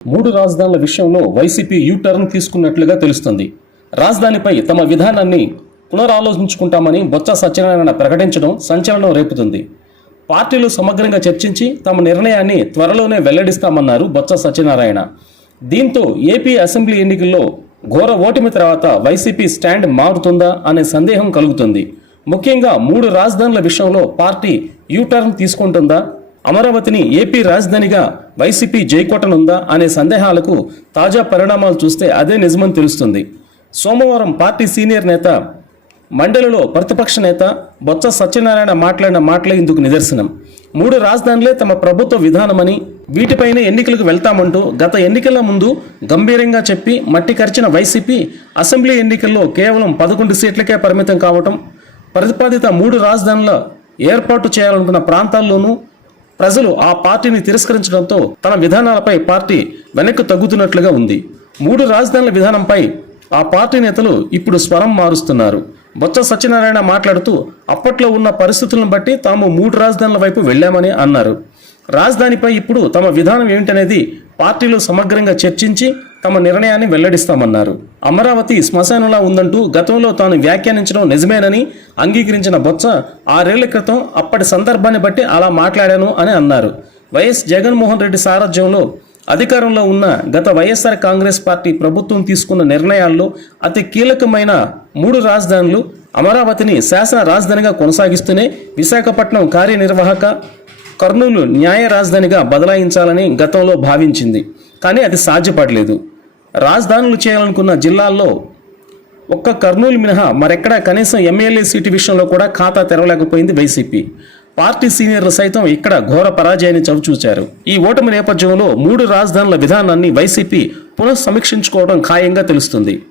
మూడు రాజధానుల విషయంలో వైసీపీ యూ టర్న్ తీసుకున్నట్లుగా తెలుస్తుంది. రాజధానిపై తమ విధానాన్ని పునరాలోచించుకుంటామని బొత్స సత్యనారాయణ ప్రకటించడం సంచలనం రేపుతుంది. పార్టీలు సమగ్రంగా చర్చించి తమ నిర్ణయాన్ని త్వరలోనే వెల్లడిస్తామన్నారు బొత్స సత్యనారాయణ. దీంతో ఏపీ అసెంబ్లీ ఎన్నికల్లో ఘోర ఓటమి తర్వాత వైసీపీ స్టాండ్ మారుతుందా అనే సందేహం కలుగుతుంది. ముఖ్యంగా మూడు రాజధానుల విషయంలో పార్టీ యూ టర్న్ తీసుకుంటుందా? అమరావతిని ఏపీ రాజధానిగా వైసీపీ జైకోటనుందా అనే సందేహాలకు తాజా పరిణామాలు చూస్తే అదే నిజమని తెలుస్తుంది. సోమవారం పార్టీ సీనియర్ నేత మండలిలో ప్రతిపక్ష నేత బొత్స సత్యనారాయణ మాట్లాడిన మాటలే ఇందుకు నిదర్శనం. మూడు రాజధానులే తమ ప్రభుత్వ విధానమని వీటిపైనే ఎన్నికలకు వెళ్తామంటూ గత ఎన్నికల ముందు గంభీరంగా చెప్పి మట్టి కరిచిన వైసీపీ అసెంబ్లీ ఎన్నికల్లో కేవలం పదకొండు సీట్లకే పరిమితం కావటం ప్రతిపాదిత మూడు రాజధానుల ఏర్పాటు చేయాలనుకున్న ప్రాంతాల్లోనూ ప్రజలు ఆ పార్టీని తిరస్కరించడంతో తన విధానాలపై పార్టీ వెనక్కు తగ్గుతున్నట్లుగా ఉంది. మూడు రాజధానుల విధానంపై ఆ పార్టీ నేతలు ఇప్పుడు స్వరం మారుస్తున్నారు. బొత్స సత్యనారాయణ మాట్లాడుతూ అప్పట్లో ఉన్న పరిస్థితులను బట్టి తాము మూడు రాజధానుల వైపు వెళ్ళామని అన్నారు. రాజధానిపై ఇప్పుడు తమ విధానం ఏమిటనేది పార్టీలు సమగ్రంగా చర్చించి తమ నిర్ణయాన్ని వెల్లడిస్తామన్నారు. అమరావతి శ్మశానంలా ఉందంటూ గతంలో తాను వ్యాఖ్యానించడం నిజమేనని అంగీకరించిన బొత్స ఆరేళ్ళ క్రితం అప్పటి సందర్భాన్ని బట్టి అలా మాట్లాడాను అని అన్నారు. వైఎస్ జగన్మోహన్ రెడ్డి సారథ్యంలో అధికారంలో ఉన్న గత వైఎస్ఆర్ కాంగ్రెస్ పార్టీ ప్రభుత్వం తీసుకున్న నిర్ణయాల్లో అతి కీలకమైన మూడు రాజధానులు అమరావతిని శాసన రాజధానిగా కొనసాగిస్తూనే విశాఖపట్నం కార్యనిర్వాహక కర్నూలు న్యాయ రాజధానిగా బదలాయించాలని గతంలో భావించింది. కానీ అది సాధ్యపడలేదు. రాజధానులు చేయాలనుకున్న జిల్లాల్లో ఒక్క కర్నూలు మినహా మరెక్కడా కనీసం ఎమ్మెల్యే సీటు విషయంలో కూడా ఖాతా తెరవలేకపోయింది వైసీపీ. పార్టీ సీనియర్లు సైతం ఇక్కడ ఘోర పరాజయాన్ని చవిచూచారు. ఈ ఓటమి నేపథ్యంలో మూడు రాజధానుల విధానాన్ని వైసీపీ పునః సమీక్షించుకోవడం ఖాయంగా తెలుస్తుంది.